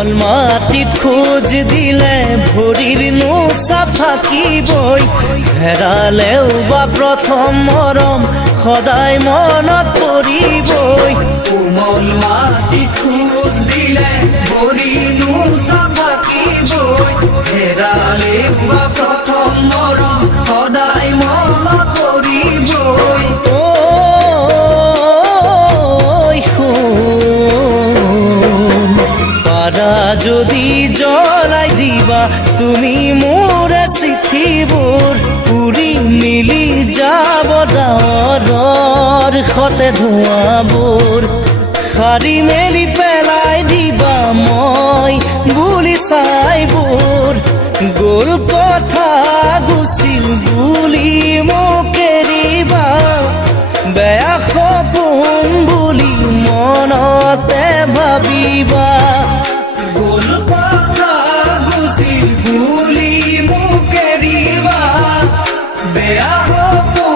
কোমল মাটিত খোজ দিলে ভৰিৰ নোচা থাকিবই হেৰালেও বা প্ৰথম মৰম সদায় মনত পৰিবই কোমল মাটিত খোজ দিলে ভৰিৰ নোচা থাকিবই হেৰালেও বা প্ৰথম মৰম সদায় মনত পৰিবই যদি জ্বলাই দিবা তুমি মোৰে চিঠিবোৰ উৰি মিলি যাব ডাৱৰৰ সতে ধোঁৱাবোৰ সাৰি মেলি পেলাই দিবা মই বুলি চাইবোৰ গ'ল কথা গুচিল বুলি মোক এৰিবা বেয়া সপোন বুলি মনতে ভাবিবা গ'ল কথা গুচিল বুলি মোক এৰিবা বেয়া হ'ব